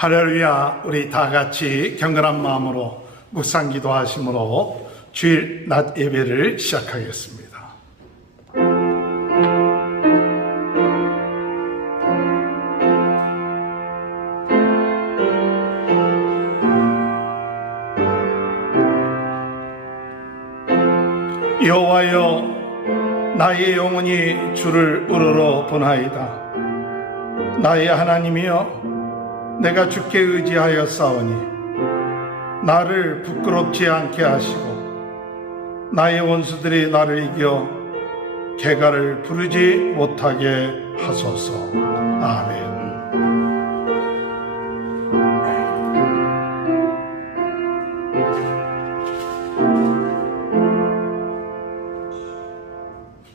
할렐루야. 우리 다 같이 경건한 마음으로 묵상 기도하심으로 주일 낮 예배를 시작하겠습니다. 여호와여, 나의 영혼이 주를 우러러 보나이다. 나의 하나님이여, 내가 주께 의지하여 싸우니 나를 부끄럽지 않게 하시고 나의 원수들이 나를 이겨 개가를 부르지 못하게 하소서. 아멘.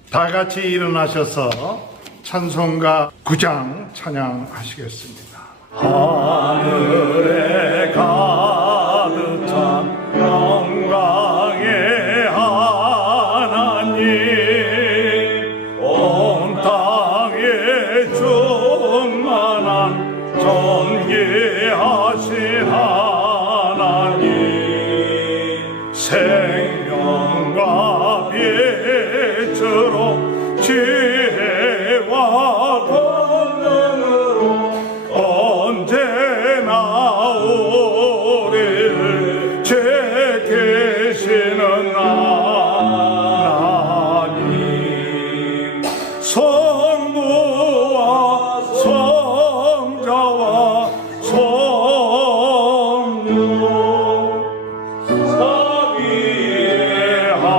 다 같이 일어나셔서 찬송가 9장 찬양하시겠습니다. 하늘에 가득 찬 영광의 하나님, 온 땅에 충만한 존귀하신 하나님, 생명과 빛으로 지혜와 권능으로 언제나 우리를 지키시는 하나님, 성부와 성자와 성령 삼위의 하나님,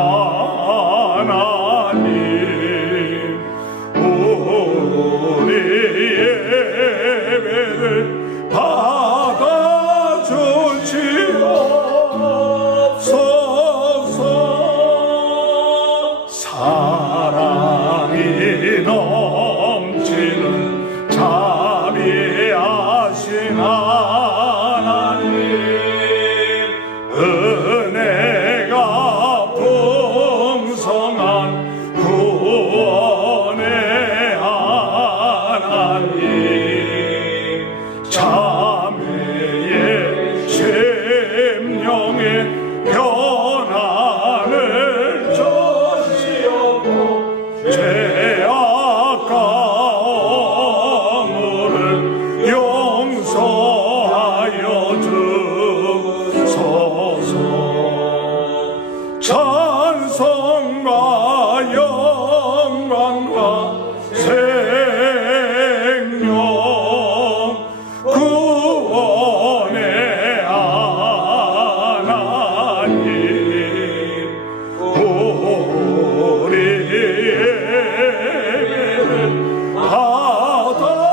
우리의 예배를 받아주시옵소서. 사랑이 넘치는 자비하신 하나님, 은혜가 풍성한 구원의 하나님, 자매의 심령의 변화를 주시옵고 죄악과 허물을 용서하여 주소서. 찬송과 영광과 생명, 구원의 하나님, 우리의 예배를 받아주시옵소서.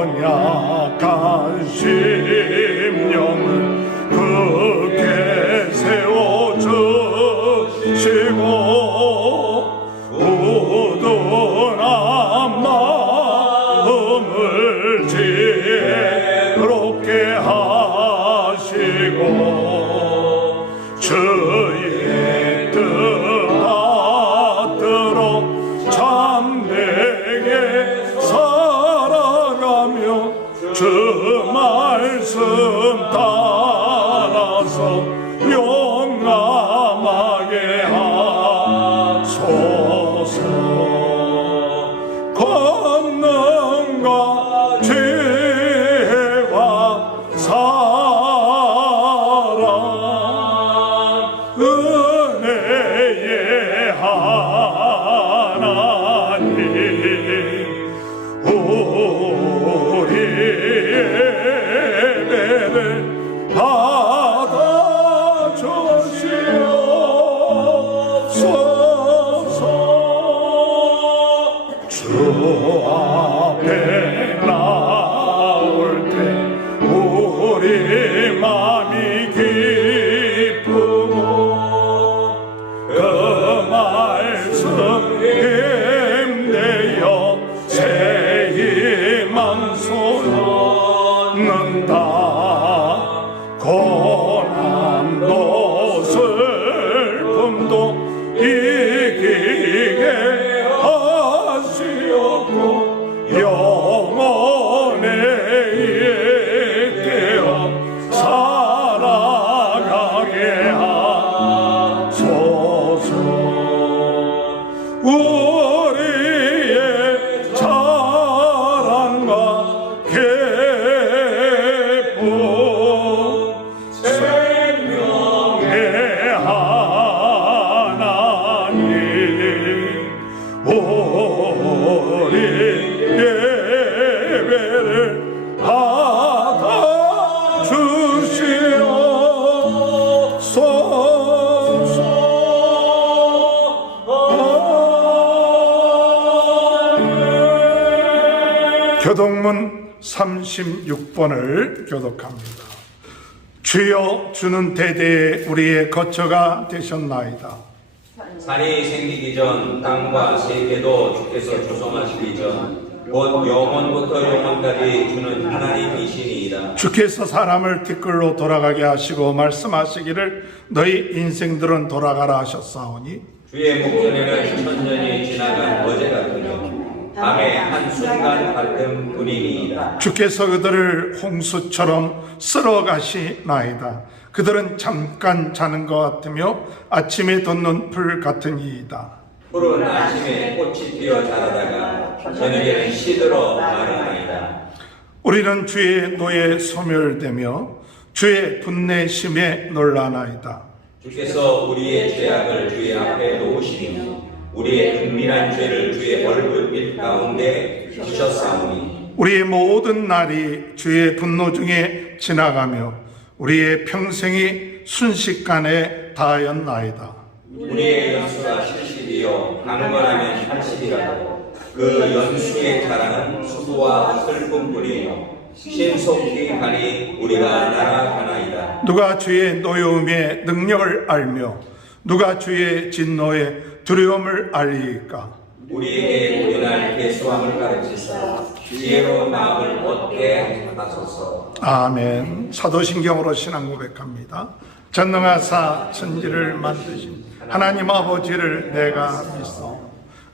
연약한 심령을 굳게 세워주시고 우둔한 마음을 지혜롭게 하시고 주의 뜻 받들어 참되게 살아가며 주 말씀 따라서 용감하게 하소서. 권능과 지혜와 사랑, 은혜의 하나님, 우리의 예배를 받아주시옵소서. 주 앞에 나올 때 우리 마음이 기쁘고 그 말씀 힘내어 새 희망 솟는다. 고난도 슬픔도 이기게 우리의 자랑과 기쁨 생명의 하나님 우리 예배를 교독문 36번을 교독합니다. 주여, 주는 대대에 우리의 거처가 되셨나이다. 산이 생기기 전 땅과 세계도 주께서 조성하시기 전 곧 영원부터 영원까지 주는 하나님이시니이다. 주께서 사람을 티끌로 돌아가게 하시고 말씀하시기를 너희 인생들은 돌아가라 하셨사오니 주의 목전에는 천년이 지나간 어제 같으며 밤의 한순간 같은 분이니이다. 주께서 그들을 홍수처럼 쓸어가시나이다. 그들은 잠깐 자는 것 같으며 아침에 돋는 풀 같으니이다. 푸른 아침에 꽃이 피어 자라다가 저녁에는 시들어 마르나이다. 우리는 주의 노에 소멸되며 주의 분내심에 놀라나이다. 주께서 우리의 죄악을 주의 앞에 놓으시니 우리의 은밀한 죄를 주의 얼굴빛 가운데 주셨사오니 우리의 모든 날이 주의 분노 중에 지나가며 우리의 평생이 순식간에 다하였나이다. 우리의 연수가 70이요 강건하면 80이라도 그 연수의 자랑은 수고와 슬픔뿐이요 신속히 가니 우리가 날아가나이다. 누가 주의 노여움의 능력을 알며 누가 주의 진노의 두려움을 알리까? 우리에게 우리날 계수함을 가르치사 지혜로운 마음을 얻게 하소서. 아멘. 사도신경으로 신앙 고백합니다. 전능하사 천지를 만드신 하나님 아버지를 내가 믿사오니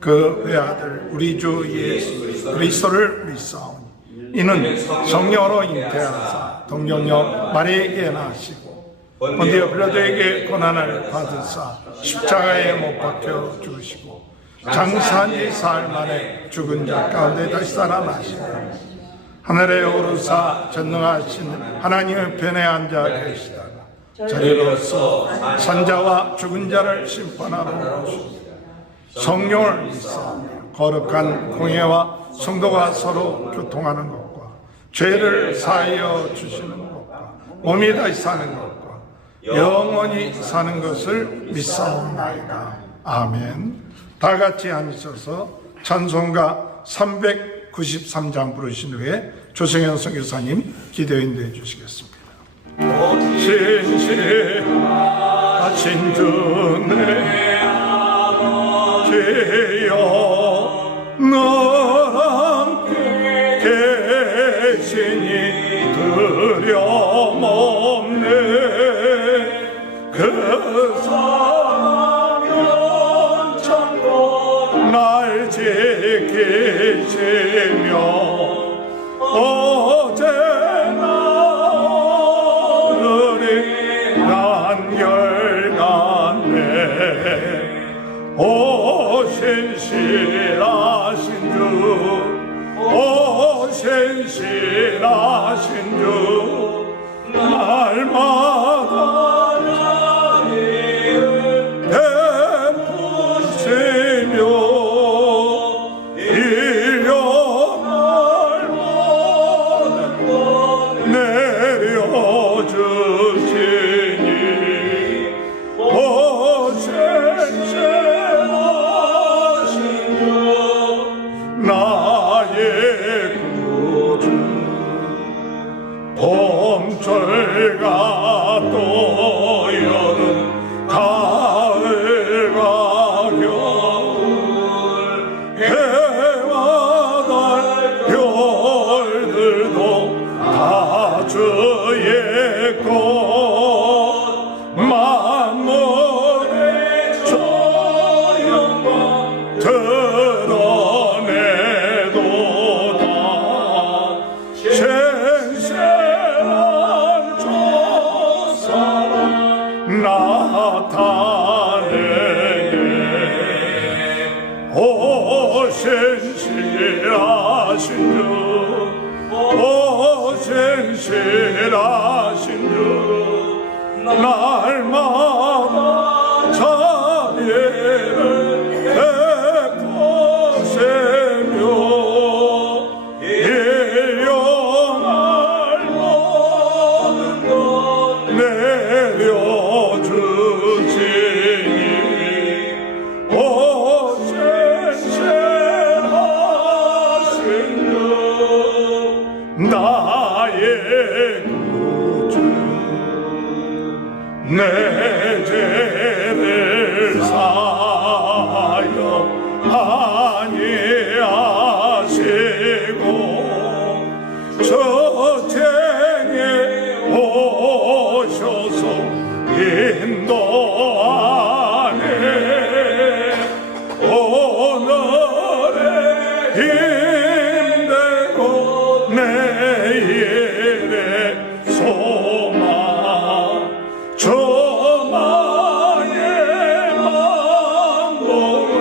그 외아들 우리 주 예수 그리스도를 믿사오니 이는 성령으로 잉태하사 동정녀 마리아에게 나시고 본디오 빌라도에게 고난을 받으사 십자가에 못 박혀 죽으시고 장사한 지 사흘 만에 죽은 자 가운데 다시 살아나시고 하늘에 오르사 전능하신 하나님의 편에 앉아 계시다가 저리로서 산자와 죽은 자를 심판하러 오시고 성령을 믿사오며 거룩한 공예와 성도가 서로 교통하는 것과 죄를 사하여 주시는 것과 몸이 다시 사는 것과 영원히 사는 것을 믿사옵나이다. 아멘. 다 같이 앉으셔서 찬송가 393장 부르신 후에 조성현 선교사님 기도 인도해 주시겠습니다. 신실하신 주내 주여 너와 함께 계시니 두려움 없네. 그 사랑 연천도 날 지키시며 어제나 오늘이 한결같네. 오 신실하신 주, 오 신실하신 주, 날마다 나를 베푸시며 일용할 모든 것 내려주시니 오 나의 구주 봄철과 또 주 오 신실하신 주 날마다 자비를 베푸시며 일용할 모든 것 내려주시니 오 신실하신 주 나의 구주 내 죄를 사여 아니하시고 저쟁에 오셔서 인도하네 오늘의 힘대로 내일의 소망 저마의 만복을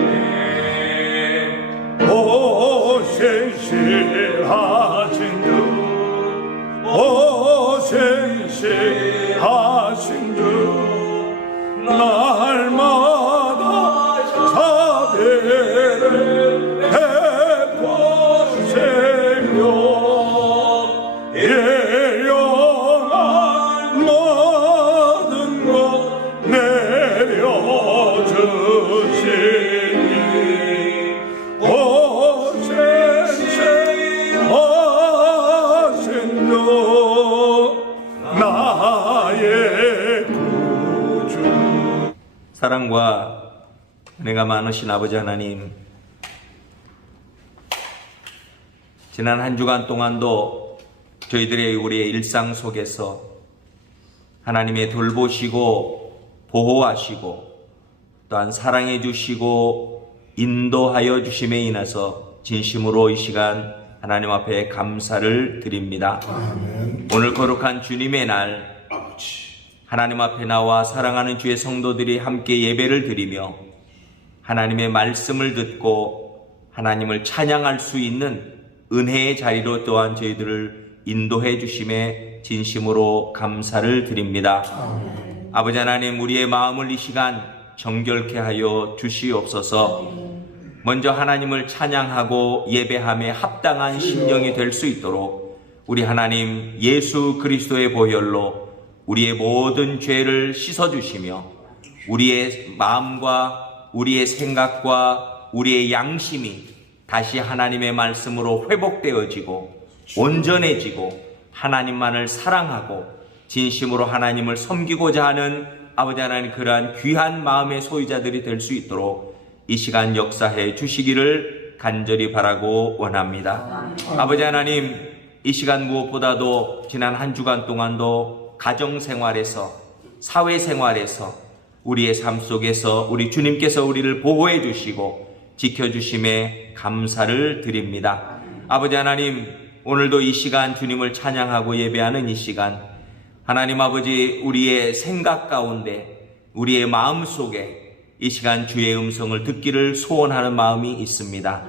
내리시네 오 신실하신 주 오 신실하신 주 날마다 자비를 베푸시며 일용할 모든 것 내려주시니 오 신실하신 주 나의 구주 사랑과 은혜가 많으신 아버지 하나님, 지난 한 주간 동안도 저희들의 우리의 일상 속에서 하나님의 돌보시고 보호하시고 또한 사랑해 주시고 인도하여 주심에 인해서 진심으로 이 시간 하나님 앞에 감사를 드립니다. 아멘. 오늘 거룩한 주님의 날 하나님 앞에 나와 사랑하는 주의 성도들이 함께 예배를 드리며 하나님의 말씀을 듣고 하나님을 찬양할 수 있는 은혜의 자리로 또한 저희들을 인도해 주심에 진심으로 감사를 드립니다. 아버지 하나님, 우리의 마음을 이 시간 정결케 하여 주시옵소서. 먼저 하나님을 찬양하고 예배함에 합당한 심령이 될 수 있도록 우리 하나님 예수 그리스도의 보혈로 우리의 모든 죄를 씻어주시며 우리의 마음과 우리의 생각과 우리의 양심이 다시 하나님의 말씀으로 회복되어지고 온전해지고 하나님만을 사랑하고 진심으로 하나님을 섬기고자 하는 아버지 하나님 그러한 귀한 마음의 소유자들이 될 수 있도록 이 시간 역사해 주시기를 간절히 바라고 원합니다. 아버지 하나님, 이 시간 무엇보다도 지난 한 주간 동안도 가정생활에서 사회생활에서 우리의 삶 속에서 우리 주님께서 우리를 보호해 주시고 지켜주심에 감사를 드립니다. 아버지 하나님, 오늘도 이 시간 주님을 찬양하고 예배하는 이 시간 하나님 아버지, 우리의 생각 가운데 우리의 마음 속에 이 시간 주의 음성을 듣기를 소원하는 마음이 있습니다.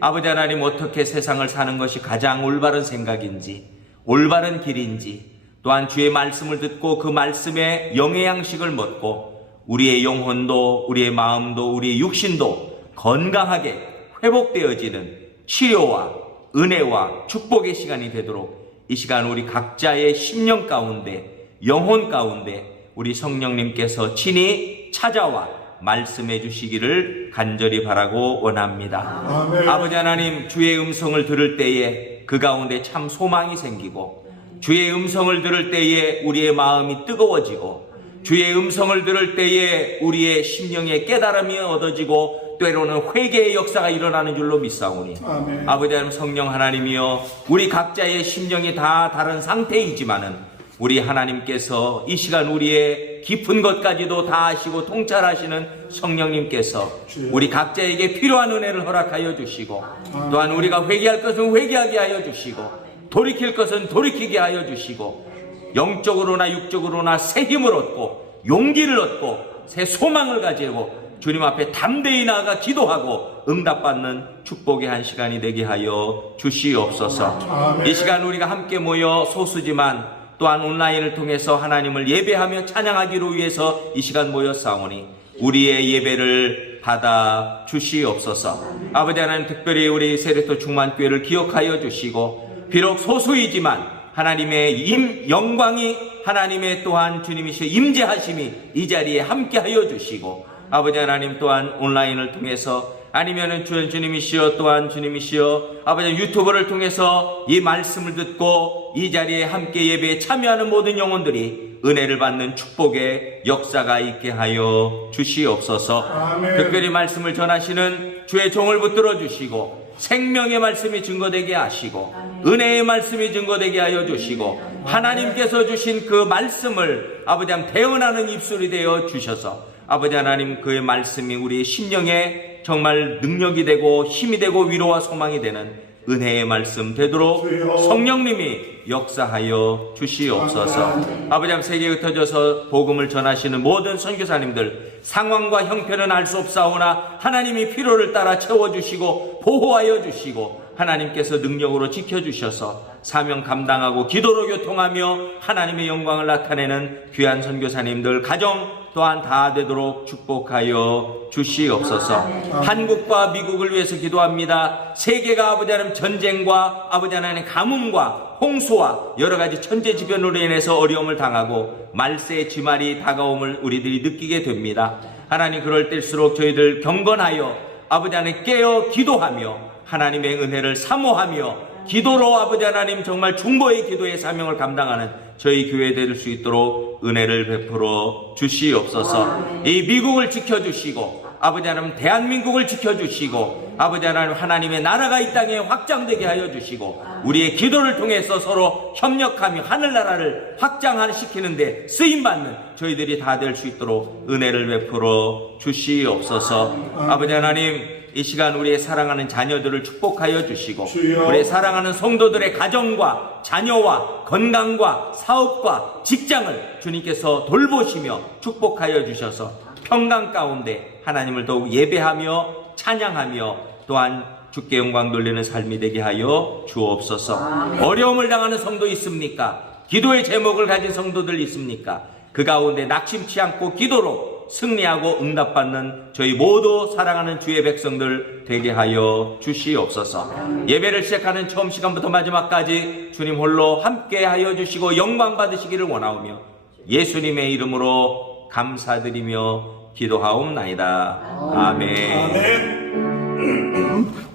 아버지 하나님, 어떻게 세상을 사는 것이 가장 올바른 생각인지 올바른 길인지 또한 주의 말씀을 듣고 그 말씀의 영의 양식을 먹고 우리의 영혼도 우리의 마음도 우리의 육신도 건강하게 회복되어지는 치료와 은혜와 축복의 시간이 되도록 이 시간 우리 각자의 심령 가운데 영혼 가운데 우리 성령님께서 친히 찾아와 말씀해 주시기를 간절히 바라고 원합니다. 아멘. 아버지 하나님, 주의 음성을 들을 때에 그 가운데 참 소망이 생기고 주의 음성을 들을 때에 우리의 마음이 뜨거워지고 주의 음성을 들을 때에 우리의 심령에 깨달음이 얻어지고 때로는 회개의 역사가 일어나는 줄로 믿사오니 아멘. 아버지 하나님, 성령 하나님이여, 우리 각자의 심령이 다 다른 상태이지만은 우리 하나님께서 이 시간 우리의 깊은 것까지도 다 아시고 통찰하시는 성령님께서 우리 각자에게 필요한 은혜를 허락하여 주시고 또한 우리가 회개할 것은 회개하게 하여 주시고 돌이킬 것은 돌이키게 하여 주시고 영적으로나 육적으로나 새 힘을 얻고 용기를 얻고 새 소망을 가지고 주님 앞에 담대히 나아가 기도하고 응답받는 축복의 한 시간이 되게 하여 주시옵소서. 이 시간 우리가 함께 모여 소수지만 또한 온라인을 통해서 하나님을 예배하며 찬양하기로 위해서 이 시간 모였사오니 우리의 예배를 받아 주시옵소서. 아버지 하나님, 특별히 우리 세례토 중만교회를 기억하여 주시고, 비록 소수이지만 하나님의 영광이, 하나님의 또한 주님이시여 임재하심이 이 자리에 함께하여 주시고, 아버지 하나님 또한 온라인을 통해서 아니면은 주님이시여 또한 주님이시여 아버지 유튜브를 통해서 이 말씀을 듣고 이 자리에 함께 예배에 참여하는 모든 영혼들이 은혜를 받는 축복의 역사가 있게 하여 주시옵소서. 아멘. 특별히 말씀을 전하시는 주의 종을 붙들어 주시고 생명의 말씀이 증거되게 하시고 은혜의 말씀이 증거되게 하여 주시고 하나님께서 주신 그 말씀을 아버지 하나님 대언하는 입술이 되어 주셔서 아버지 하나님 그의 말씀이 우리의 심령에 정말 능력이 되고 힘이 되고 위로와 소망이 되는 은혜의 말씀 되도록 성령님이 역사하여 주시옵소서. 아버지 하나님 세계에 흩어져서 복음을 전하시는 모든 선교사님들 상황과 형편은 알 수 없사오나 하나님이 필요를 따라 채워주시고 보호하여 주시고 하나님께서 능력으로 지켜주셔서 사명 감당하고 기도로 교통하며 하나님의 영광을 나타내는 귀한 선교사님들 가정 또한 다 되도록 축복하여 주시옵소서. 한국과 미국을 위해서 기도합니다. 세계가 아버지 하나님 전쟁과 아버지 하나님 가뭄과 홍수와 여러가지 천재지변으로 인해서 어려움을 당하고 말세의 지말이 다가옴을 우리들이 느끼게 됩니다. 하나님 그럴 때일수록 저희들 경건하여 아버지 하나님 깨어 기도하며 하나님의 은혜를 사모하며 기도로 아버지 하나님 정말 중보의 기도의 사명을 감당하는 저희 교회 될 수 있도록 은혜를 베풀어 주시옵소서. 이 미국을 지켜주시고 아버지 하나님 대한민국을 지켜주시고 아버지 하나님 하나님의 나라가 이 땅에 확장되게 하여 주시고 우리의 기도를 통해서 서로 협력하며 하늘나라를 확장시키는데 쓰임받는 저희들이 다 될 수 있도록 은혜를 베풀어 주시옵소서. 아버지 하나님 이 시간 우리의 사랑하는 자녀들을 축복하여 주시고 우리의 사랑하는 성도들의 가정과 자녀와 건강과 사업과 직장을 주님께서 돌보시며 축복하여 주셔서 평강 가운데 하나님을 더욱 예배하며 찬양하며 또한 주께 영광 돌리는 삶이 되게 하여 주옵소서. 어려움을 당하는 성도 있습니까? 기도의 제목을 가진 성도들 있습니까? 그 가운데 낙심치 않고 기도로 승리하고 응답받는 저희 모두 사랑하는 주의 백성들 되게 하여 주시옵소서. 예배를 시작하는 처음 시간부터 마지막까지 주님 홀로 함께 하여 주시고 영광 받으시기를 원하오며 예수님의 이름으로 감사드리며 기도하옵나이다. 아멘.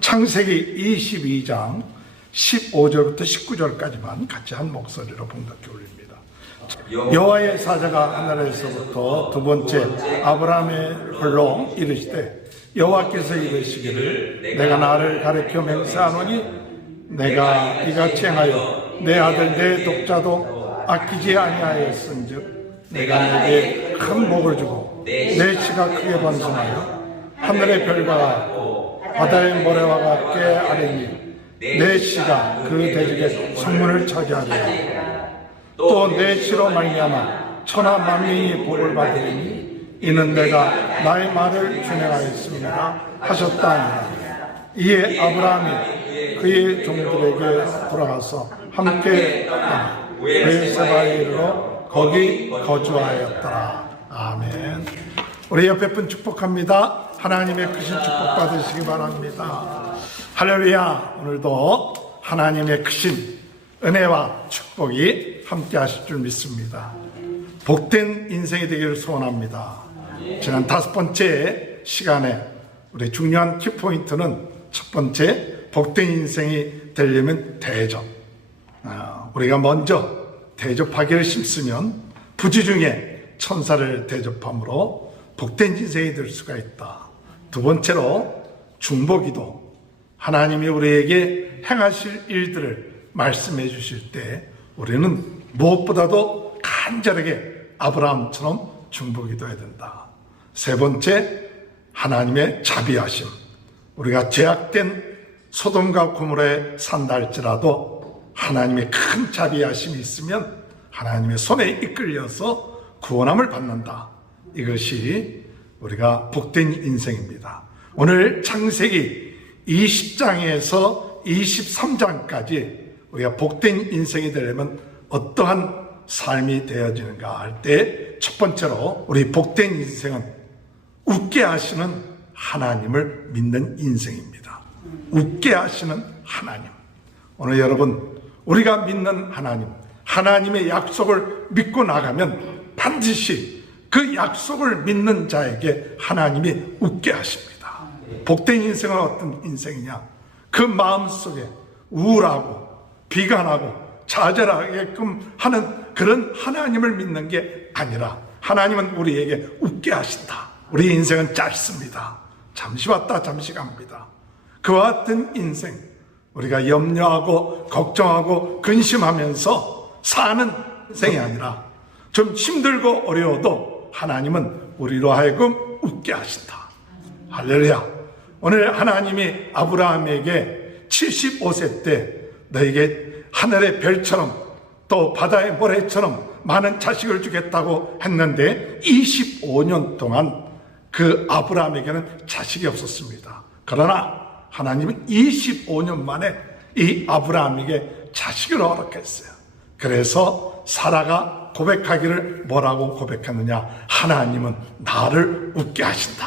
창세기 22장 15절부터 19절까지만 같이 한 목소리로 봉독해 올립니다. 여호와의 사자가 하늘에서부터 두 번째 아브라함의 홀로 이르시되 여호와께서 이르시기를 내가 나를 가르쳐 맹세하노니 내가 이같이 행하여 내 아들 내 독자도 아끼지 아니하였은즉 내가 내게 큰 복을 주고 내 씨가 크게 번성하여 하늘의 별과 같고 바다의 모래와 같게 아뢰니 내 씨가 그 대적의 성문을 차지하리라. 또 내 씨로 말미암아 천하 만민이 복을 받으리니 이는 내가 나의 말을 준행하였습니다 하셨다 하니라. 이에 아브라함이 그의 종들에게 돌아가서 함께 베르세바에 이르러 거기 거주하였더라. 아멘. 우리 옆에 분 축복합니다. 하나님의 크신 축복 받으시기 바랍니다. 할렐루야. 오늘도 하나님의 크신 은혜와 축복이 함께 하실 줄 믿습니다. 복된 인생이 되기를 소원합니다. 지난 5번째 시간에 우리 중요한 키포인트는 첫 번째 복된 인생이 되려면 대접. 우리가 먼저 대접하기를 심으면 부지 중에 천사를 대접함으로 복된 인생이 될 수가 있다. 두 번째로 중보기도. 하나님이 우리에게 행하실 일들을 말씀해 주실 때 우리는 무엇보다도 간절하게 아브라함처럼 중보기도해야 된다. 세 번째, 하나님의 자비하심. 우리가 죄악된 소돔과 고모라에 산다 할지라도 하나님의 큰 자비하심이 있으면 하나님의 손에 이끌려서 구원함을 받는다. 이것이 우리가 복된 인생입니다. 오늘 창세기 20장에서 23장까지 우리가 복된 인생이 되려면 어떠한 삶이 되어지는가 할 때 첫 번째로 우리 복된 인생은 웃게 하시는 하나님을 믿는 인생입니다. 웃게 하시는 하나님. 오늘 여러분, 우리가 믿는 하나님, 하나님의 약속을 믿고 나가면 반드시 그 약속을 믿는 자에게 하나님이 웃게 하십니다. 복된 인생은 어떤 인생이냐? 그 마음속에 우울하고 비관하고 좌절하게끔 하는 그런 하나님을 믿는 게 아니라 하나님은 우리에게 웃게 하신다. 우리 인생은 짧습니다. 잠시 왔다 잠시 갑니다. 그와 같은 인생, 우리가 염려하고 걱정하고 근심하면서 사는 인생이 아니라 좀 힘들고 어려워도 하나님은 우리로 하여금 웃게 하신다. 할렐루야. 오늘 하나님이 아브라함에게 75세 때 너에게 하늘의 별처럼 또 바다의 모래처럼 많은 자식을 주겠다고 했는데 25년 동안 그 아브라함에게는 자식이 없었습니다. 그러나 하나님은 25년 만에 이 아브라함에게 자식을 허락했어요. 그래서 사라가 고백하기를 뭐라고 고백했느냐? 하나님은 나를 웃게 하신다.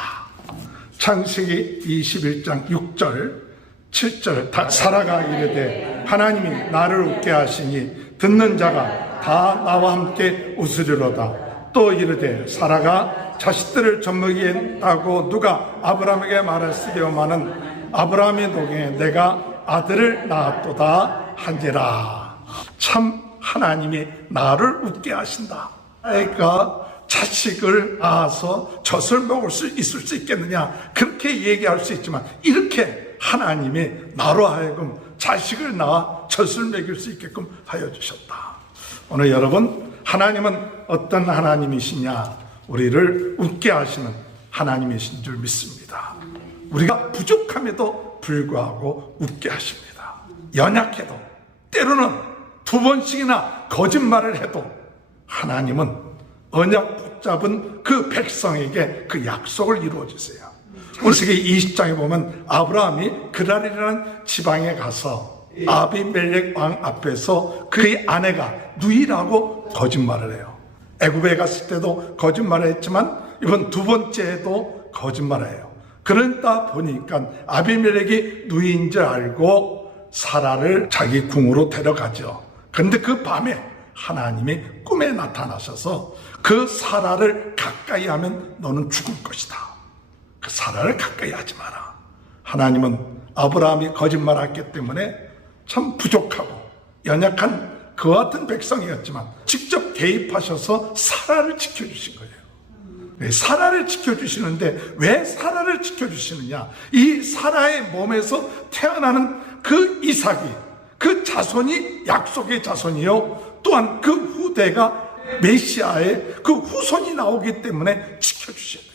창세기 21장 6절 7절 사라가 이르되 하나님이 나를 웃게 하시니 듣는 자가 다 나와 함께 웃으리로다. 또 이르되 사라가 자식들을 젖먹이겠다고 누가 아브라함에게 말했으려마는 아브라함의 동에 내가 아들을 낳았도다 한지라. 참 하나님이 나를 웃게 하신다. 그러니까 자식을 낳아서 젖을 먹을 수 있을 수 있겠느냐, 그렇게 얘기할 수 있지만 이렇게 하나님이 나로 하여금 자식을 낳아 젖을 먹일 수 있게끔 하여 주셨다. 오늘 여러분, 하나님은 어떤 하나님이시냐? 우리를 웃게 하시는 하나님이신 줄 믿습니다. 우리가 부족함에도 불구하고 웃게 하십니다. 연약해도 때로는 2번씩이나 거짓말을 해도 하나님은 언약 붙잡은 그 백성에게 그 약속을 이루어 주세요. 창세기 20장에 보면 아브라함이 그랄이라는 지방에 가서 아비멜렉 왕 앞에서 그의 아내가 누이라고 거짓말을 해요. 애굽에 갔을 때도 거짓말을 했지만 이번 2번째에도 거짓말을 해요. 그러다 보니까 아비멜렉이 누이인 줄 알고 사라를 자기 궁으로 데려가죠. 그런데 그 밤에 하나님이 꿈에 나타나셔서 그 사라를 가까이 하면 너는 죽을 것이다. 그 사라를 가까이 하지 마라. 하나님은 아브라함이 거짓말했기 때문에 참 부족하고 연약한 그와 같은 백성이었지만 직접 개입하셔서 사라를 지켜주신 거예요. 사라를 지켜주시는데 왜 사라를 지켜주시느냐? 이 사라의 몸에서 태어나는 그 이삭이, 그 자손이 약속의 자손이요, 또한 그 후대가 메시아의 그 후손이 나오기 때문에 지켜주셔야 돼요.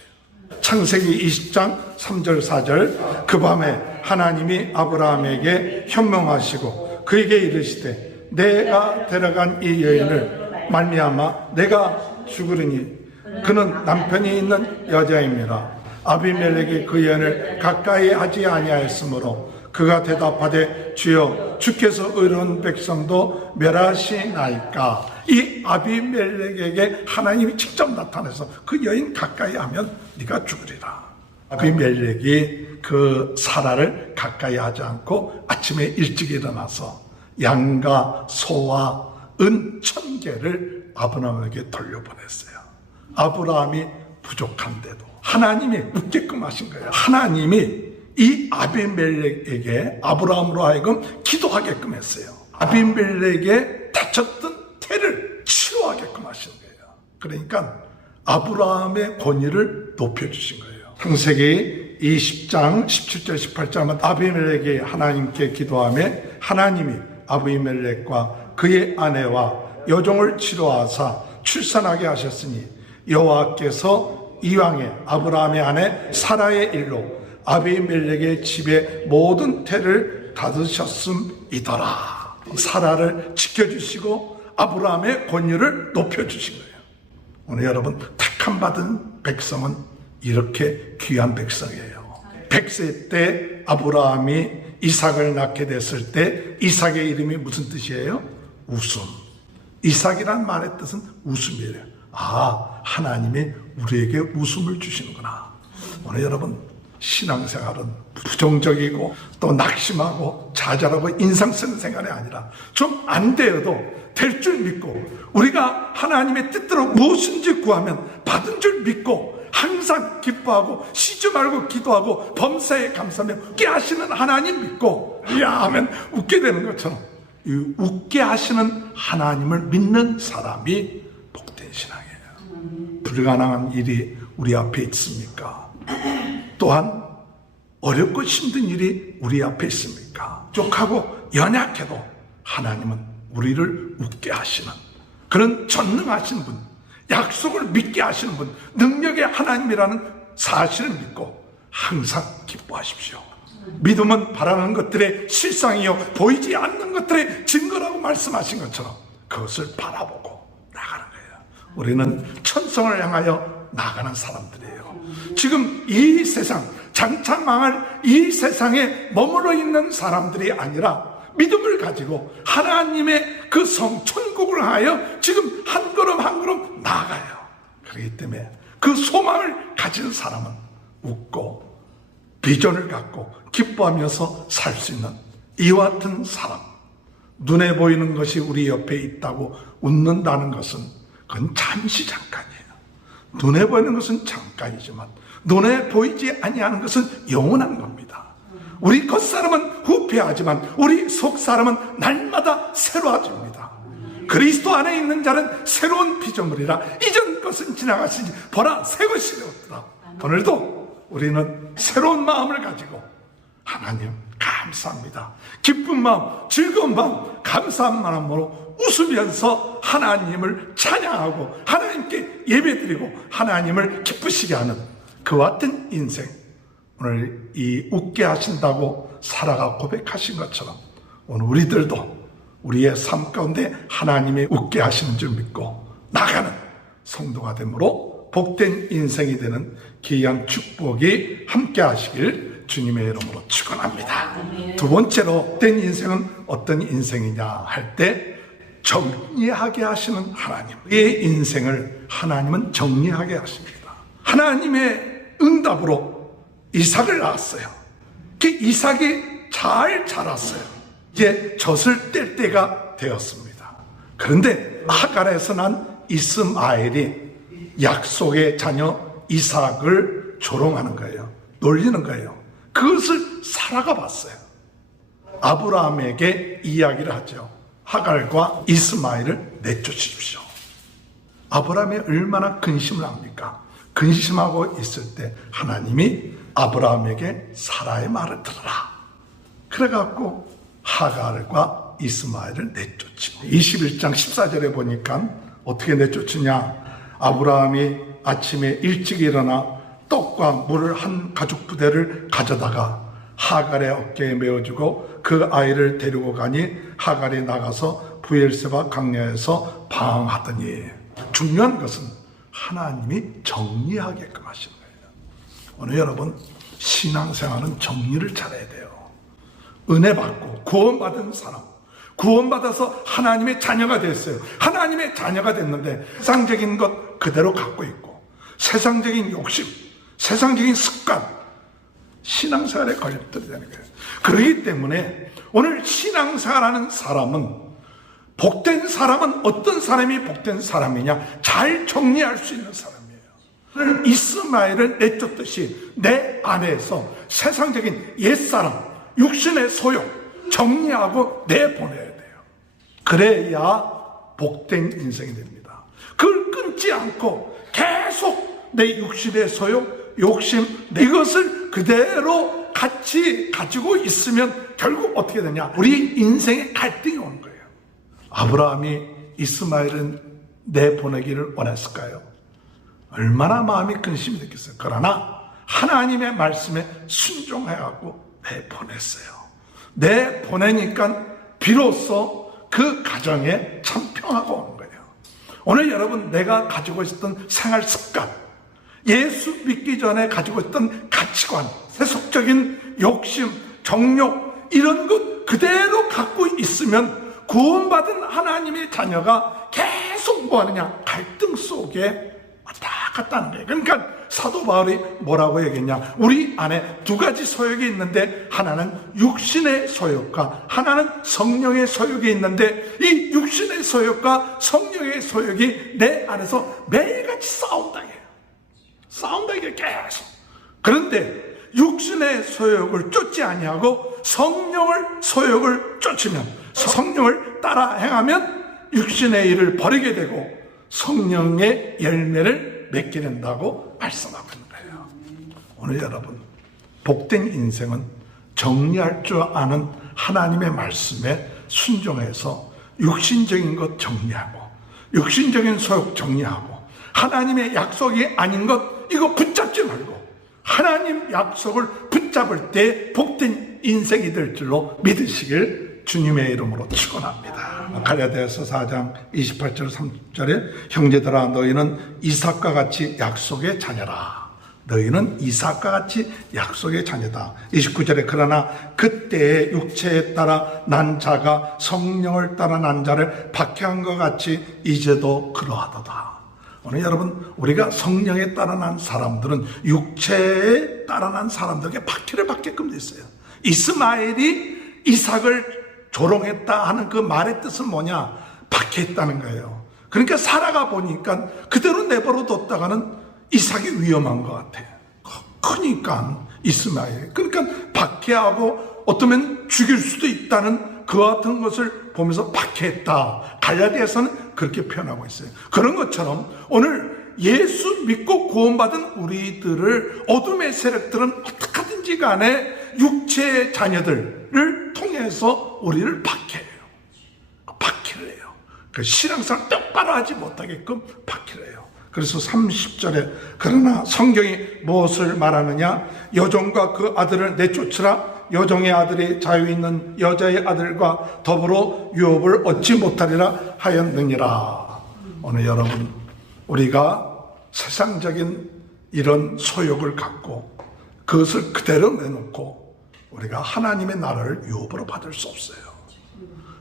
창세기 20장 3절 4절 그 밤에 하나님이 아브라함에게 현명하시고 그에게 이르시되 내가 데려간 이 여인을 말미암아 내가 죽으리니 그는 남편이 있는 여자임이라. 아비멜렉이 그 여인을 가까이 하지 아니하였으므로 그가 대답하되 주여 주께서 의로운 백성도 멸하시나이까. 이 아비멜렉에게 하나님이 직접 나타나서 그 여인 가까이 하면 네가 죽으리라. 아비멜렉이 그 사라를 가까이 하지 않고 아침에 일찍 일어나서 양과 소와 은 1000개를 아브라함에게 돌려보냈어요. 아브라함이 부족한데도 하나님이 웃게끔 하신 거예요. 하나님이 이 아비멜렉에게 아브라함으로 하여금 기도하게끔 했어요. 아비멜렉에 다쳤던 태를 치료하게끔 하신 거예요. 그러니까 아브라함의 권위를 높여주신 거예요. 창세기 20장 17절 18절은 아비멜렉이 하나님께 기도하며 하나님이 아비멜렉과 그의 아내와 여종을 치료하사 출산하게 하셨으니 여호와께서 이왕에 아브라함의 아내 사라의 일로 아비멜렉의 집에 모든 태를 닫으셨음이더라. 사라를 지켜주시고 아브라함의 권위를 높여주신 거예요. 오늘 여러분, 택함 받은 백성은 이렇게 귀한 백성이에요. 100세 때 아브라함이 이삭을 낳게 됐을 때 이삭의 이름이 무슨 뜻이에요? 웃음. 이삭이란 말의 뜻은 웃음이에요. 아, 하나님이 우리에게 웃음을 주시는구나. 오늘 여러분, 신앙생활은 부정적이고 또 낙심하고 좌절하고 인상 쓰는 생활이 아니라 좀 안 되어도 될 줄 믿고 우리가 하나님의 뜻대로 무엇인지 구하면 받은 줄 믿고 항상 기뻐하고 쉬지 말고 기도하고 범사에 감사하며 웃게 하시는 하나님 믿고 야 하면 웃게 되는 것처럼 이 웃게 하시는 하나님을 믿는 사람이 복된 신앙이에요. 불가능한 일이 우리 앞에 있습니까? 또한 어렵고 힘든 일이 우리 앞에 있습니까? 족하고 연약해도 하나님은 우리를 웃게 하시는 그런 전능하신 분, 약속을 믿게 하시는 분, 능력의 하나님이라는 사실을 믿고 항상 기뻐하십시오. 믿음은 바라는 것들의 실상이요 보이지 않는 것들의 증거라고 말씀하신 것처럼 그것을 바라보고 나가는 거예요. 우리는 천성을 향하여 나가는 사람들이에요. 지금 이 세상, 장차 망할 이 세상에 머물러 있는 사람들이 아니라 믿음을 가지고 하나님의 그 성 천국을 하여 지금 한 걸음 한 걸음 나아가요. 그렇기 때문에 그 소망을 가진 사람은 웃고 비전을 갖고 기뻐하면서 살 수 있는 이와 같은 사람, 눈에 보이는 것이 우리 옆에 있다고 웃는다는 것은 그건 잠시 잠깐이에요. 눈에 보이는 것은 잠깐이지만 눈에 보이지 아니하는 것은 영원한 겁니다. 우리 겉사람은 후패하지만 우리 속사람은 날마다 새로워집니다. 그리스도 안에 있는 자는 새로운 피조물이라 이전 것은 지나갔으니 보라 새 것이 되었다. 오늘도 우리는 새로운 마음을 가지고 하나님 감사합니다. 기쁜 마음, 즐거운 마음, 감사한 마음으로 웃으면서 하나님을 찬양하고 하나님께 예배드리고 하나님을 기쁘시게 하는 그와 같은 인생, 오늘 이 웃게 하신다고 살아가 고백하신 것처럼 오늘 우리들도 우리의 삶 가운데 하나님이 웃게 하시는 줄 믿고 나가는 성도가 되므로 복된 인생이 되는 귀한 축복이 함께 하시길 주님의 이름으로 축원합니다. 두 번째로 복된 인생은 어떤 인생이냐 할 때 정리하게 하시는 하나님. 우리의 인생을 하나님은 정리하게 하십니다. 하나님의 응답으로 이삭을 낳았어요. 그 이삭이 잘 자랐어요. 이제 젖을 뗄 때가 되었습니다. 그런데 하갈에서 난 이스마엘이 약속의 자녀 이삭을 조롱하는 거예요. 놀리는 거예요. 그것을 사라가 봤어요. 아브라함에게 이야기를 하죠. 하갈과 이스마엘을 내쫓으십시오. 아브라함이 얼마나 근심을 합니까? 근심하고 있을 때 하나님이 아브라함에게 사라의 말을 들어라. 그래갖고 하갈과 이스마엘을 내쫓고 21장 14절에 보니까 어떻게 내쫓으냐. 아브라함이 아침에 일찍 일어나 떡과 물을 한 가죽 부대를 가져다가 하갈의 어깨에 메어주고 그 아이를 데리고 가니 하갈이 나가서 부엘세바 강야에서 방황하더니 중요한 것은 하나님이 정리하게끔 하시는 거예요. 오늘 여러분 신앙생활은 정리를 잘해야 돼요. 은혜 받고 구원받은 사람, 구원받아서 하나님의 자녀가 됐어요. 하나님의 자녀가 됐는데 세상적인 것 그대로 갖고 있고 세상적인 욕심, 세상적인 습관, 신앙생활에 걸려들게 되는 거예요. 그렇기 때문에 오늘 신앙생활하는 사람은 복된 사람은 어떤 사람이 복된 사람이냐? 잘 정리할 수 있는 사람이에요. 오늘 이스마엘을 내쫓듯이 내 안에서 세상적인 옛사람, 육신의 소욕 정리하고 내보내야 돼요. 그래야 복된 인생이 됩니다. 그걸 끊지 않고 계속 내 육신의 소욕, 욕심, 이것을 그대로 같이 가지고 있으면 결국 어떻게 되냐? 우리 인생에 갈등이 오는 거예요. 아브라함이 이스마엘은 내보내기를 원했을까요? 얼마나 마음이 근심이 됐겠어요. 그러나 하나님의 말씀에 순종해갖고 내보냈어요. 내보내니까 비로소 그 가정에 참 평화가 오는 거예요. 오늘 여러분 내가 가지고 있었던 생활 습관, 예수 믿기 전에 가지고 있던 가치관, 세속적인 욕심, 정욕 이런 것 그대로 갖고 있으면 구원받은 하나님의 자녀가 계속 뭐하느냐? 갈등 속에 왔다 갔다 하는 거예요. 그러니까 사도 바울이 뭐라고 얘기했냐? 우리 안에 두 가지 소욕이 있는데 하나는 육신의 소욕과 하나는 성령의 소욕이 있는데 이 육신의 소욕과 성령의 소욕이 내 안에서 매일같이 싸운다 해요. 싸운다 이게 계속. 그런데 육신의 소욕을 쫓지 아니하고 성령을 소욕을 쫓으면, 성령을 따라 행하면 육신의 일을 버리게 되고 성령의 열매를 맺게 된다고 말씀하고 있는 거예요. 오늘 여러분, 복된 인생은 정리할 줄 아는 하나님의 말씀에 순종해서 육신적인 것 정리하고 육신적인 소욕 정리하고 하나님의 약속이 아닌 것 이거 붙잡지 말고 하나님 약속을 붙잡을 때 복된 인생이 될 줄로 믿으시길 주님의 이름으로 축원합니다. 갈라디아서 4장 28절 30절에 형제들아 너희는 이삭과 같이 약속의 자녀라. 너희는 이삭과 같이 약속의 자녀다. 29절에 그러나 그때의 육체에 따라 난 자가 성령을 따라 난 자를 박해한 것 같이 이제도 그러하도다. 오늘 여러분, 우리가 성령에 따라 난 사람들은 육체에 따라 난 사람들에게 박해를 받게끔 됐어요. 이스마엘이 이삭을 조롱했다 하는 그 말의 뜻은 뭐냐? 박해했다는 거예요. 그러니까 살아가 보니까 그대로 내버려 뒀다가는 이삭이 위험한 것 같아. 크니까 이스마엘. 그러니까 박해하고 어쩌면 죽일 수도 있다는 그와 같은 것을 보면서 박해했다. 갈라디아서는 그렇게 표현하고 있어요. 그런 것처럼 오늘 예수 믿고 구원받은 우리들을 어둠의 세력들은 어떻게든지 간에 육체의 자녀들을 통해서 우리를 박해해요. 박해를 해요. 그 신앙생활 똑바로 하지 못하게끔 박해를 해요. 그래서 30절에 그러나 성경이 무엇을 말하느냐? 여종과 그 아들을 내쫓으라. 여종의 아들이 자유 있는 여자의 아들과 더불어 유업을 얻지 못하리라 하였느니라. 오늘 여러분, 우리가 세상적인 이런 소욕을 갖고 그것을 그대로 내놓고 우리가 하나님의 나라를 유업으로 받을 수 없어요.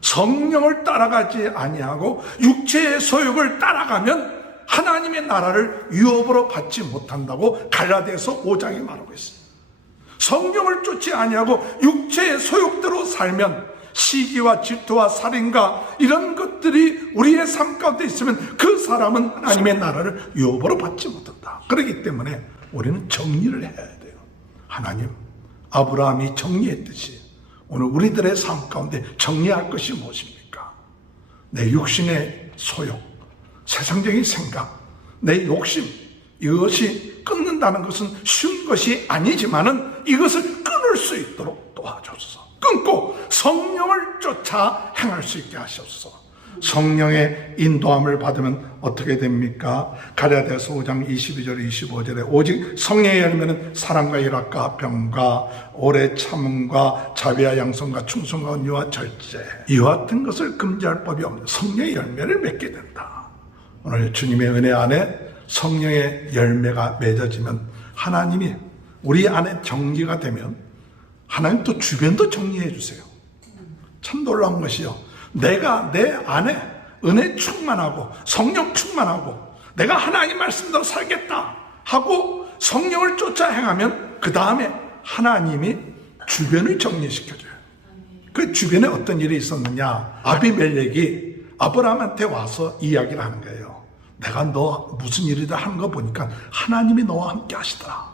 성령을 따라가지 아니하고 육체의 소욕을 따라가면 하나님의 나라를 유업으로 받지 못한다고 갈라디아서 5장에 말하고 있어요. 성령을 쫓지 아니하고 육체의 소욕대로 살면 시기와 질투와 살인과 이런 것들이 우리의 삶 가운데 있으면 그 사람은 하나님의 나라를 유업으로 받지 못한다. 그렇기 때문에 우리는 정리를 해야 돼요. 하나님, 아브라함이 정리했듯이 오늘 우리들의 삶 가운데 정리할 것이 무엇입니까? 내 육신의 소욕, 세상적인 생각, 내 욕심, 이것이 끊는다는 것은 쉬운 것이 아니지만은 이것을 끊을 수 있도록 도와주소서. 끊고 성령을 쫓아 행할 수 있게 하시옵소서. 성령의 인도함을 받으면 어떻게 됩니까? 갈라디아서 5장 22절 25절에 오직 성령의 열매는 사랑과 희락과 평과 오래 참음과 자비와 양성과 충성과 온유와 절제, 이와 같은 것을 금지할 법이 없는 성령의 열매를 맺게 된다. 오늘 주님의 은혜 안에 성령의 열매가 맺어지면 하나님이 우리 안에 정리가 되면 하나님 또 주변도 정리해 주세요. 참 놀라운 것이요, 내가 내 안에 은혜 충만하고 성령 충만하고 내가 하나님 말씀대로 살겠다 하고 성령을 쫓아 행하면 그 다음에 하나님이 주변을 정리시켜줘요. 그 주변에 어떤 일이 있었느냐? 아비멜렉이 아브라함한테 와서 이야기를 하는 거예요. 내가 너 무슨 일이다 하는 거 보니까 하나님이 너와 함께 하시더라.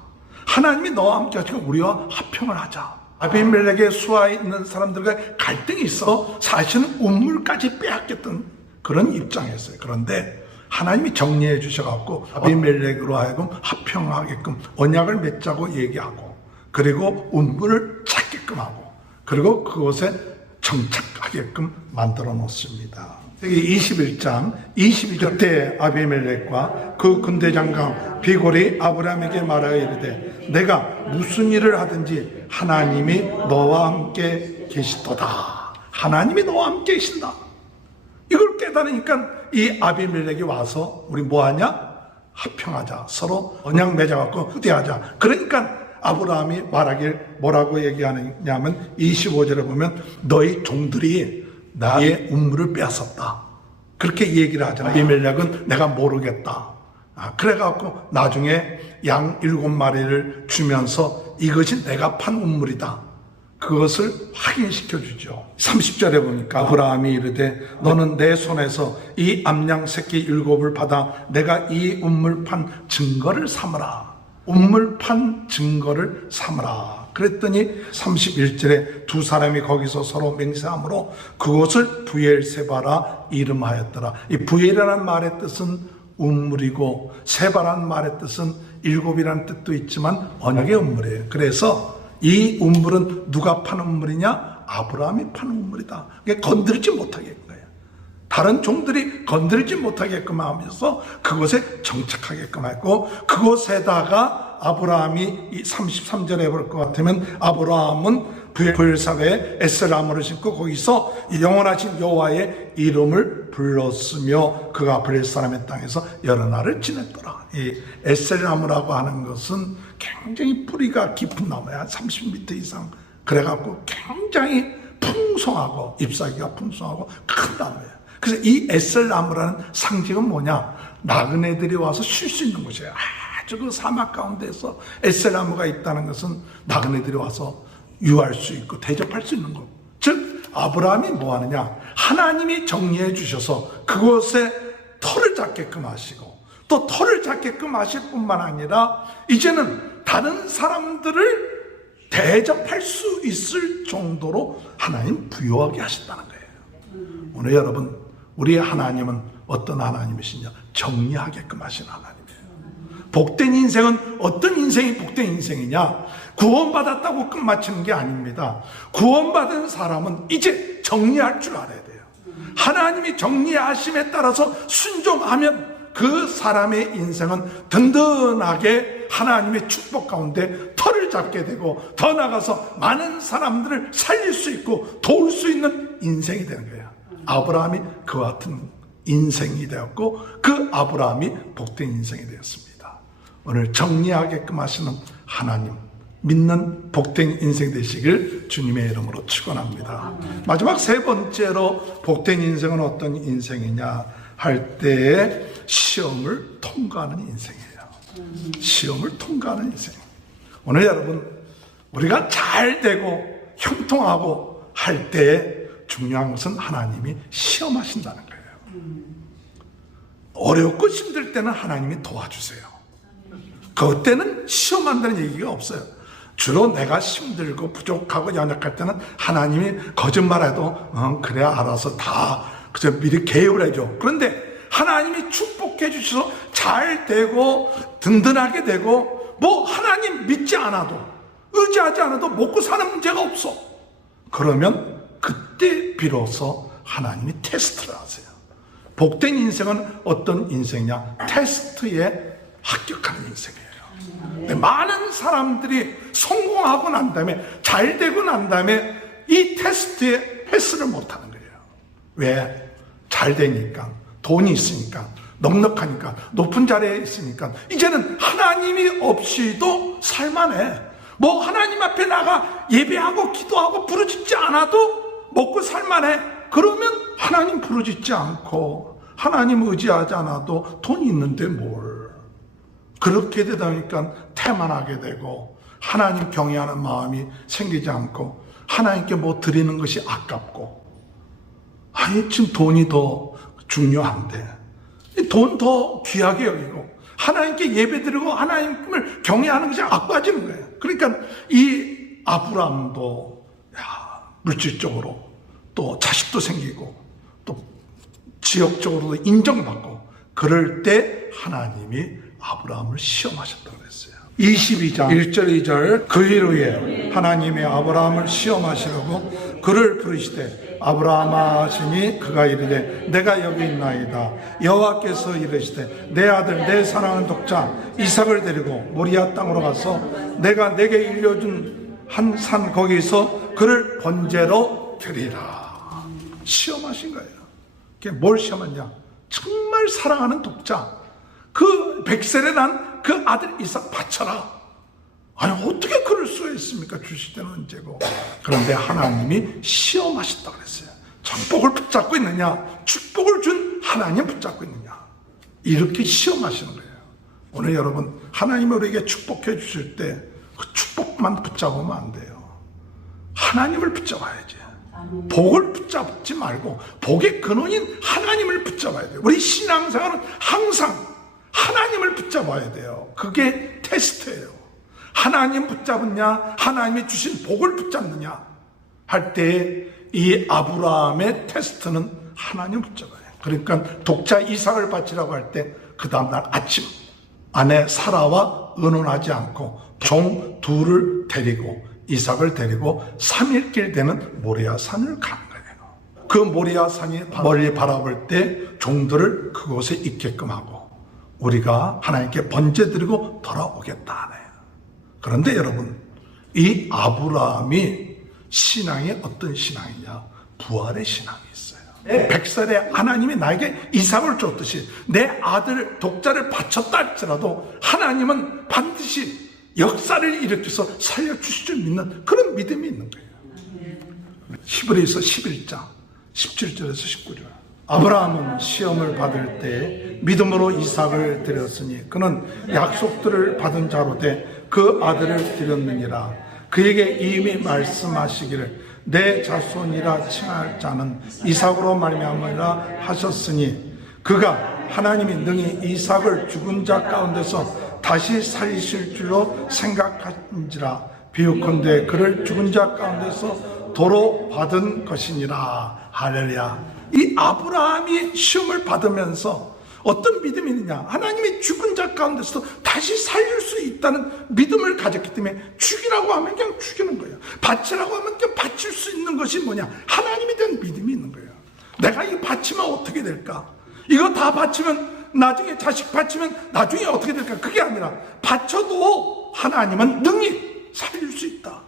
하나님이 너와 함께 하시고 우리와 화평을 하자. 아비멜렉의 수하에 있는 사람들과 갈등이 있어 사실은 운물까지 빼앗겼던 그런 입장이었어요. 그런데 하나님이 정리해 주셔갖고 아비멜렉으로 하여금 화평하게끔 언약을 맺자고 얘기하고, 그리고 운물을 찾게끔 하고, 그리고 그곳에 정착하게끔 만들어 놓습니다. 여기 21장 22절 때 아비멜렉과 그 군대장관 비골이 아브라함에게 말하여 이르되 내가 무슨 일을 하든지 하나님이 너와 함께 계시도다. 하나님이 너와 함께 계신다. 이걸 깨달으니까 이 아비멜렉이 와서 우리 뭐하냐? 합평하자. 서로 언약 맺어갖고 후대하자. 그러니까 아브라함이 말하길 뭐라고 얘기하느냐면 25절에 보면 너희 종들이 나의 운물을 빼앗았다. 그렇게 얘기를 하잖아요. 아비멜렉은 내가 모르겠다. 그래갖고 나중에 양 7마리를 주면서 이것이 내가 판 운물이다. 그것을 확인시켜 주죠. 30절에 보니까 아브라함이 이르되 너는 내 손에서 이 암양 새끼 7을 받아 내가 이 운물 판 증거를 삼으라. 운물 판 증거를 삼으라. 그랬더니 31절에 두 사람이 거기서 서로 맹세함으로 그곳을 부엘세바라 이름하였더라. 이 부엘이라는 말의 뜻은 운물이고 세바라는 말의 뜻은 7이라는 뜻도 있지만 언약의 운물이에요. 그래서 이 운물은 누가 파는 운물이냐? 아브라함이 파는 운물이다. 건드리지 못하게끔 거예요. 다른 종들이 건드리지 못하게끔 하면서 그곳에 정착하게끔 했고, 그곳에다가 아브라함이 이 33절에 볼 것 같으면 아브라함은 부엘사베에 에스라무를 신고 거기서 영원하신 여호와의 이름을 불렀으며 그가 부엘 사람의 땅에서 여러 날을 지냈더라. 이 에스라무라고 하는 것은 굉장히 뿌리가 깊은 나무야. 한 30m 이상. 그래갖고 굉장히 풍성하고 잎사귀가 풍성하고 큰 나무예요. 그래서 이 에셀나무라는 상징은 뭐냐? 나그네들이 와서 쉴 수 있는 곳이에요. 아주 그 사막 가운데서 에셀나무가 있다는 것은 나그네들이 와서 유할 수 있고 대접할 수 있는 것. 즉 아브라함이 뭐 하느냐? 하나님이 정리해 주셔서 그곳에 터를 잡게끔 하시고 또 터를 잡게끔 하실 뿐만 아니라 이제는 다른 사람들을 대접할 수 있을 정도로 하나님 부여하게 하신다는 거예요. 오늘 여러분, 우리의 하나님은 어떤 하나님이시냐? 정리하게끔 하신 하나님이에요. 복된 인생은 어떤 인생이 복된 인생이냐? 구원받았다고 끝마치는 게 아닙니다. 구원받은 사람은 이제 정리할 줄 알아야 돼요. 하나님이 정리하심에 따라서 순종하면 그 사람의 인생은 든든하게 하나님의 축복 가운데 터를 잡게 되고 더 나아가서 많은 사람들을 살릴 수 있고 도울 수 있는 인생이 되는 거예요. 아브라함이 그와 같은 인생이 되었고 그 아브라함이 복된 인생이 되었습니다. 오늘 정리하게끔 하시는 하나님 믿는 복된 인생 되시길 주님의 이름으로 축원합니다. 마지막 세 번째로 복된 인생은 어떤 인생이냐 할 때에 시험을 통과하는 인생이에요. 시험을 통과하는 인생. 오늘 여러분, 우리가 잘 되고 형통하고 할 때에 중요한 것은 하나님이 시험하신다는 거예요. 어렵고 힘들 때는 하나님이 도와주세요. 그때는 시험한다는 얘기가 없어요. 주로 내가 힘들고 부족하고 연약할 때는 하나님이 거짓말해도 그래 알아서 다 그저 미리 계획을 해줘. 그런데 하나님이 축복해 주셔서 잘 되고 든든하게 되고 뭐 하나님 믿지 않아도 의지하지 않아도 먹고 사는 문제가 없어. 그러면 그때 비로소 하나님이 테스트를 하세요. 복된 인생은 어떤 인생이냐? 테스트에 합격하는 인생이에요. 근데 많은 사람들이 성공하고 난 다음에 잘 되고 난 다음에 이 테스트에 패스를 못하는 거예요. 왜? 잘 되니까, 돈이 있으니까, 넉넉하니까, 높은 자리에 있으니까 이제는 하나님이 없이도 살만해. 뭐 하나님 앞에 나가 예배하고 기도하고 부르짖지 않아도 먹고 살만해. 그러면 하나님 부르짖지 않고 하나님 의지하지 않아도 돈이 있는데 뭘. 그렇게 되다 보니까 태만하게 되고 하나님 경외하는 마음이 생기지 않고 하나님께 뭐 드리는 것이 아깝고, 아니 지금 돈이 더 중요한데 돈 더 귀하게 여기고 하나님께 예배드리고 하나님을 경외하는 것이 아까워지는 거예요. 그러니까 이 아브라함도 물질적으로 또 자식도 생기고 또 지역적으로도 인정받고 그럴 때 하나님이 아브라함을 시험하셨다고 그랬어요. 22장 1절 2절 그 일 후에 하나님이 아브라함을 시험하시려고 그를 부르시되 아브라함아 하시니 그가 이르되 내가 여기 있나이다. 여호와께서 이르시되 내 아들 내 사랑하는 독자 이삭을 데리고 모리아 땅으로 가서 내가 내게 일려준 한 산 거기서 그를 번제로 드리라. 시험하신 거예요. 뭘 시험하냐? 정말 사랑하는 독자, 그 백세에 난 그 아들 이삭 바쳐라. 아니 어떻게 그럴 수가 있습니까? 주실 때는 언제고. 그런데 하나님이 시험하셨다고 그랬어요. 축복을 붙잡고 있느냐, 축복을 준 하나님 붙잡고 있느냐, 이렇게 시험하시는 거예요. 오늘 여러분, 하나님이 우리에게 축복해 주실 때 그 축복만 붙잡으면 안 돼요. 하나님을 붙잡아야지. 복을 붙잡지 말고 복의 근원인 하나님을 붙잡아야 돼요. 우리 신앙생활은 항상 하나님을 붙잡아야 돼요. 그게 테스트예요. 하나님 붙잡느냐, 하나님이 주신 복을 붙잡느냐 할 때 이 아브라함의 테스트는 하나님 붙잡아요. 그러니까 독자 이삭을 바치라고 할 때 그 다음날 아침 아내 사라와 의논하지 않고 종 둘을 데리고 이삭을 데리고 3일길 되는 모리아 산을 가는 거예요. 그 모리아 산이 멀리 바라볼 때 종들을 그곳에 있게끔 하고 우리가 하나님께 번제 드리고 돌아오겠다 하네요. 그런데 여러분, 이 아브라함이 신앙이 어떤 신앙이냐? 부활의 신앙이 있어요. 100살에 하나님이 나에게 이삭을 줬듯이 내 아들 독자를 바쳤다 할지라도 하나님은 반드시 역사를 일으켜서 살려주실 줄 믿는 그런 믿음이 있는 거예요. 히브리서 11장 17절에서 19절. 아브라함은 시험을 받을 때 믿음으로 이삭을 드렸으니 그는 약속들을 받은 자로 돼 그 아들을 드렸느니라. 그에게 이미 말씀하시기를 내 자손이라 칭할 자는 이삭으로 말미암으리라 하셨으니 그가 하나님이 능히 이삭을 죽은 자 가운데서 다시 살리실 줄로 생각한지라. 비유컨대 그를 죽은 자 가운데서 도로 받은 것이니라. 할렐루야. 이 아브라함이 시험을 받으면서 어떤 믿음이 있느냐? 하나님이 죽은 자 가운데서 다시 살릴 수 있다는 믿음을 가졌기 때문에 죽이라고 하면 그냥 죽이는 거예요. 바치라고 하면 그냥 바칠 수 있는 것이 뭐냐? 하나님에 대한 믿음이 있는 거예요. 내가 이거 바치면 어떻게 될까? 이거 다 바치면 나중에 자식 바치면 나중에 어떻게 될까? 그게 아니라 바쳐도 하나님은 능히 살릴 수 있다.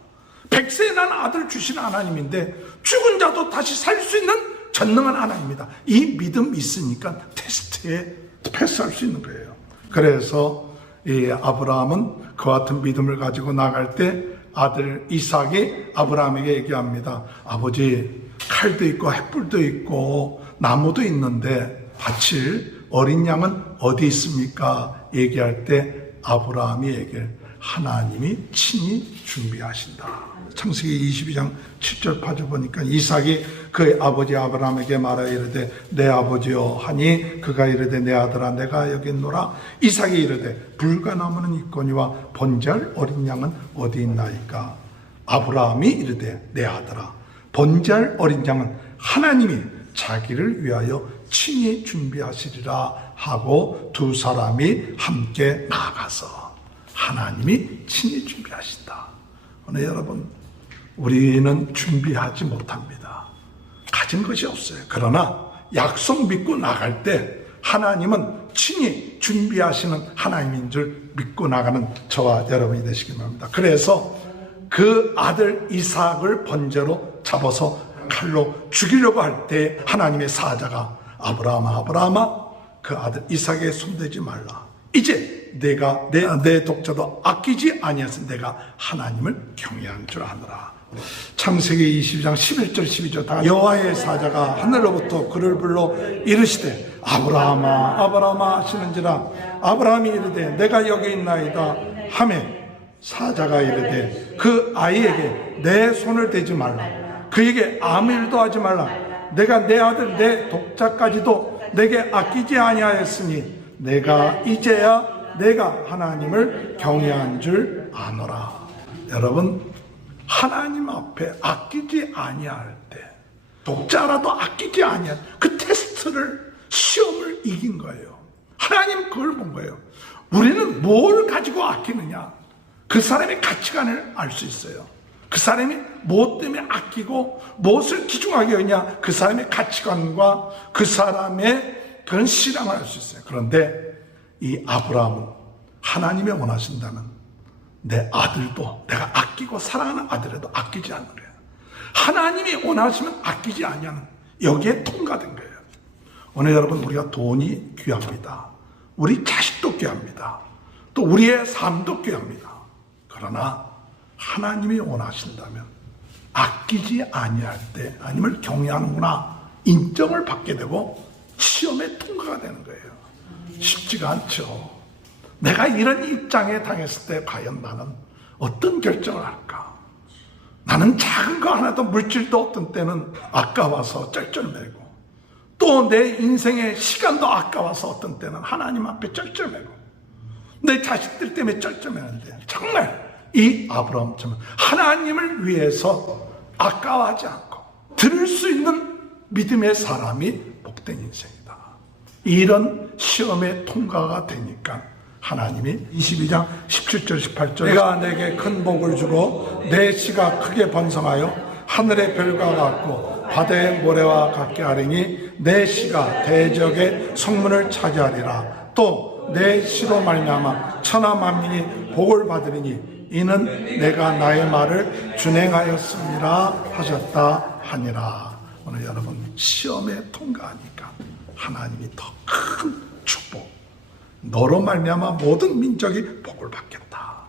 100세에 난 아들 주신 하나님인데 죽은 자도 다시 살릴 수 있는 전능한 하나님입니다. 이 믿음이 있으니까 테스트에 패스할 수 있는 거예요. 그래서 이 아브라함은 그 같은 믿음을 가지고 나갈 때 아들 이삭이 아브라함에게 얘기합니다. 아버지, 칼도 있고 횃불도 있고 나무도 있는데 바칠 어린 양은 어디 있습니까? 얘기할 때 아브라함이 얘기해 하나님이 친히 준비하신다. 창세기 22장 7절 파져 보니까 이삭이 그의 아버지 아브라함에게 말하여 이르되 내 아버지여 하니 그가 이르되 내 아들아 내가 여기 있노라. 이삭이 이르되 불가나무는 있거니와 번제할 어린 양은 어디 있나이까. 아브라함이 이르되 내 아들아 번제할 어린 양은 하나님이 자기를 위하여 친히 준비하시리라 하고 두 사람이 함께 나가서 하나님이 친히 준비하신다. 오늘 여러분, 우리는 준비하지 못합니다. 가진 것이 없어요. 그러나 약속 믿고 나갈 때 하나님은 친히 준비하시는 하나님인 줄 믿고 나가는 저와 여러분이 되시기 바랍니다. 그래서 그 아들 이삭을 번제로 잡아서 칼로 죽이려고 할 때 하나님의 사자가 아브라함아 아브라함아 그 아들 이삭에 손대지 말라. 이제 내가 내 독자도 아끼지 아니하서 내가 하나님을 경외한 줄 아노라. 창세기 22장 11절 12절 다 여호와의 사자가 하늘로부터 그를 불러 이르시되 아브라함아 아브라함아 하시는지라. 아브라함이 이르되 내가 여기 있나이다 하매 사자가 이르되 그 아이에게 내 손을 대지 말라. 그에게 아무 일도 하지 말라. 내가 내 아들 내 독자까지도 내게 아끼지 아니하였으니 내가 이제야 내가 하나님을 경외한 줄 아노라. 여러분, 하나님 앞에 아끼지 아니할 때 독자라도 아끼지 아니할 그 테스트를 시험을 이긴 거예요. 하나님 그걸 본 거예요. 우리는 뭘 가지고 아끼느냐, 그 사람의 가치관을 알 수 있어요. 그 사람이 무엇 때문에 아끼고 무엇을 기중하게 하냐, 그 사람의 가치관과 그 사람의 그런 신앙을 알 수 있어요. 그런데 이 아브라함은 하나님이 원하신다면 내 아들도 내가 아끼고 사랑하는 아들에도 아끼지 않는 거예요. 하나님이 원하시면 아끼지 아니하는, 여기에 통과된 거예요. 오늘 여러분, 우리가 돈이 귀합니다. 우리 자식도 귀합니다. 또 우리의 삶도 귀합니다. 그러나 하나님이 원하신다면 아끼지 아니할 때 하나님을 경외하는구나 인정을 받게 되고 시험에 통과가 되는 거예요. 쉽지가 않죠. 내가 이런 입장에 당했을 때 과연 나는 어떤 결정을 할까? 나는 작은 거 하나도 물질도 어떤 때는 아까워서 쩔쩔매고 또 내 인생의 시간도 아까워서 어떤 때는 하나님 앞에 쩔쩔매고 내 자식들 때문에 쩔쩔매는데 정말 이 아브라함처럼 하나님을 위해서 아까워하지 않고 들을 수 있는 믿음의 사람이 복된 인생이다. 이런 시험에 통과가 되니까 하나님이 22장 17절 18절 내가 내게 큰 복을 주고 내 씨가 크게 번성하여 하늘의 별과 같고 바다의 모래와 같게 하리니 내 씨가 대적의 성문을 차지하리라. 또 내 씨로 말미암아 천하 만민이 복을 받으리니 이는 내가 나의 말을 준행하였습니다 하셨다 하니라. 오늘 여러분 시험에 통과하니까 하나님이 더 큰 축복, 너로 말미암아 모든 민족이 복을 받겠다.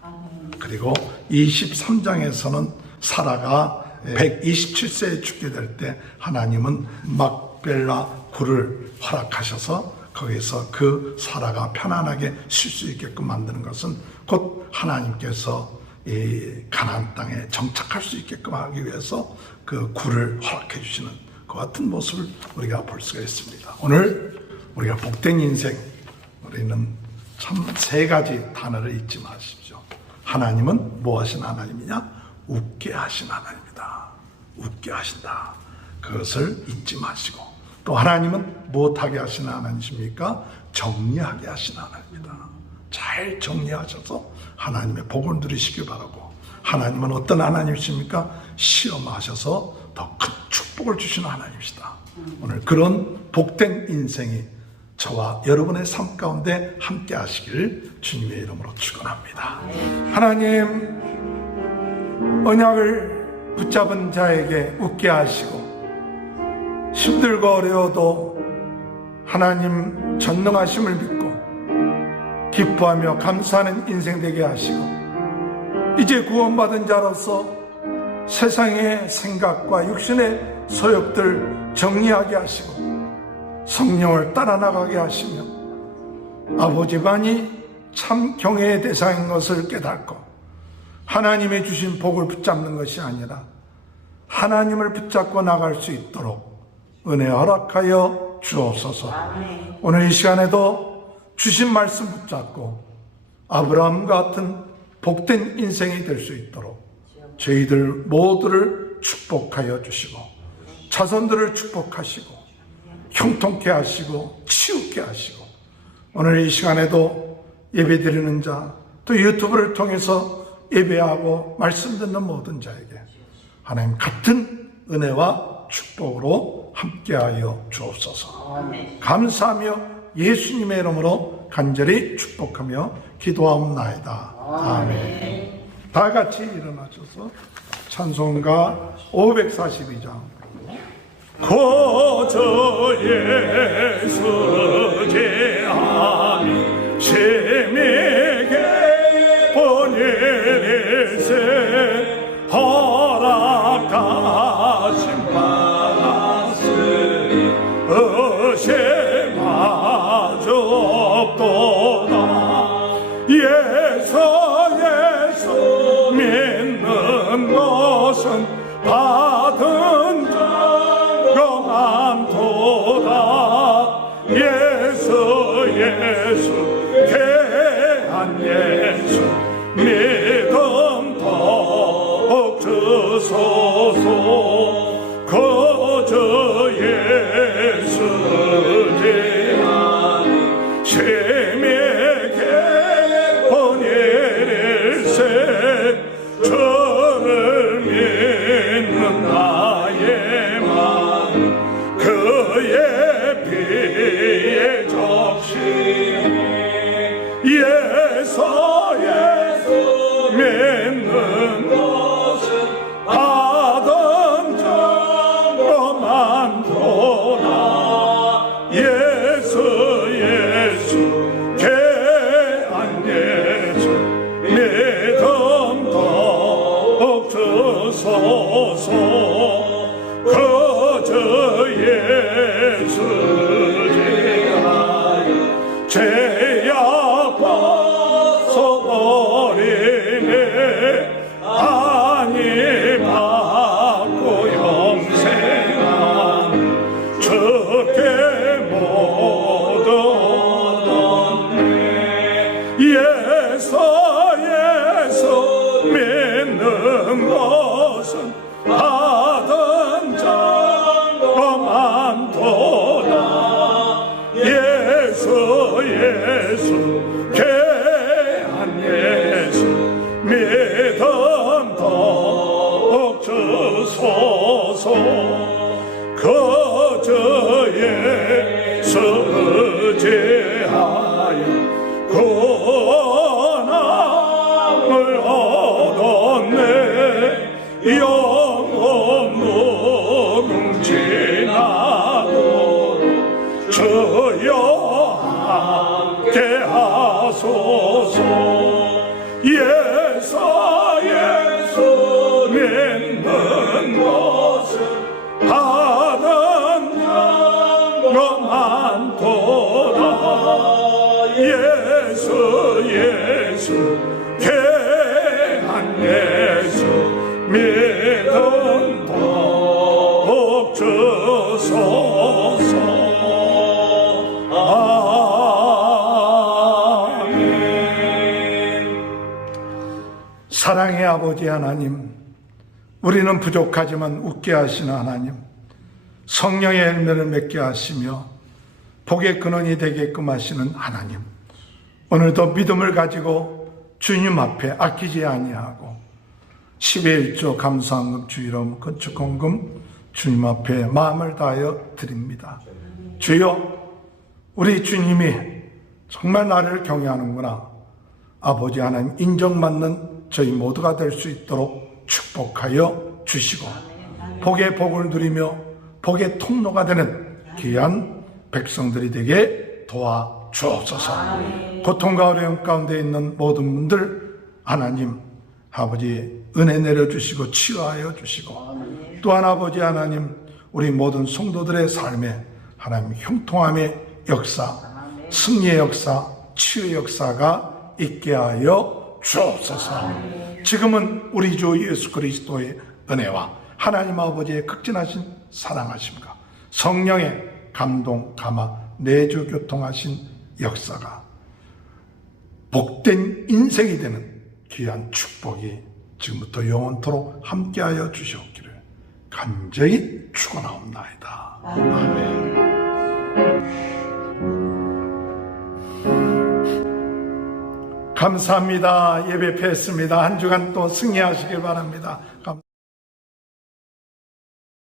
그리고 23장에서는 사라가 127세에 죽게 될 때 하나님은 막벨라 굴을 허락하셔서 거기서 그 사라가 편안하게 쉴 수 있게끔 만드는 것은 곧 하나님께서 이 가나안 땅에 정착할 수 있게끔 하기 위해서 그 굴을 허락해 주시는 그 같은 모습을 우리가 볼 수가 있습니다. 오늘 우리가 복된 인생, 우리는 참 세 가지 단어를 잊지 마십시오. 하나님은 뭐 하신 하나님이냐? 웃게 하신 하나님이다. 웃게 하신다. 그것을 잊지 마시고, 또 하나님은 무엇하게 하시는 하나님이십니까? 정리하게 하시는 하나님이다. 잘 정리하셔서 하나님의 복을 누리시길 바라고, 하나님은 어떤 하나님이십니까? 시험하셔서 더 큰 축복을 주시는 하나님이시다. 오늘 그런 복된 인생이 저와 여러분의 삶 가운데 함께 하시길 주님의 이름으로 축원합니다. 하나님, 언약을 붙잡은 자에게 웃게 하시고 힘들고 어려워도 하나님 전능하심을 믿고 기뻐하며 감사하는 인생 되게 하시고, 이제 구원받은 자로서 세상의 생각과 육신의 소욕들 정리하게 하시고 성령을 따라 나가게 하시며 아버지만이 참 경외의 대상인 것을 깨닫고 하나님의 주신 복을 붙잡는 것이 아니라 하나님을 붙잡고 나갈 수 있도록 은혜 허락하여 주옵소서. 오늘 이 시간에도 주신 말씀 붙잡고 아브라함 같은 복된 인생이 될 수 있도록 저희들 모두를 축복하여 주시고 자손들을 축복하시고 형통케 하시고 치우게 하시고, 오늘 이 시간에도 예배 드리는 자, 또 유튜브를 통해서 예배하고 말씀 듣는 모든 자에게 하나님 같은 은혜와 축복으로 함께하여 주옵소서. 감사하며 예수님의 이름으로 간절히 축복하며 기도하옵나이다. 아멘. 다 같이 일어나셔서 찬송가 542장 고저 예수 제하니 심에게 보내세 허락하신 바라스니 어셰마저 없도다. 예수 믿는 것은 받은 자가 많도다. 예수 귀한 예수 믿음 더욱 주소서. 거저 예수 제하니 심에게 보내릴세 저를 믿는 나의 마음 그의 피에 적시니 예수 믿는 것은 받은 자가 많도다. 믿음 더욱 주소서. 그저 예수 죄악 벗어버리네. 아니 받고 영생한 주께 모두 얻었네. 예수 믿는 것은 받은 자가 많도다. 예수 귀한 예수 믿음 더욱 주소서. 그저 예수 의지하여 구원함을 얻었네. 영원 무궁지나도록 주여 함께 하소서. 예수 믿는 것은 받은 자가 많도다. 예수 귀한 예수 믿음 더욱 주소서. 아멘. 사랑의 아버지 하나님, 우리는 부족하지만 웃게 하시는 하나님, 성령의 열매를 맺게 하시며 복의 근원이 되게끔 하시는 하나님, 오늘도 믿음을 가지고 주님 앞에 아끼지 아니하고 10의 1조 감사헌금 주일험 건축헌금 주님 앞에 마음을 다하여 드립니다. 주여, 우리 주님이 정말 나를 경외하는구나. 아버지 하나님 인정받는 저희 모두가 될 수 있도록 축복하여 주시고 복의 복을 누리며 복의 통로가 되는 귀한 백성들이 되게 도와주옵소서. 고통과 어려움 가운데 있는 모든 분들 하나님 아버지 은혜 내려주시고 치유하여 주시고, 또한 아버지 하나님 우리 모든 성도들의 삶에 하나님 형통함의 역사, 승리의 역사, 치유의 역사가 있게 하여 주옵소서. 지금은 우리 주 예수 그리스도의 은혜와 하나님 아버지의 극진하신 사랑하심과 성령의 감동, 감화, 내주 교통하신 역사가 복된 인생이 되는 귀한 축복이 지금부터 영원토록 함께하여 주시옵기를 간절히 축원하옵나이다. 아멘. 감사합니다. 예배 fes습니다. 한 주간 또 승리하시길 바랍니다.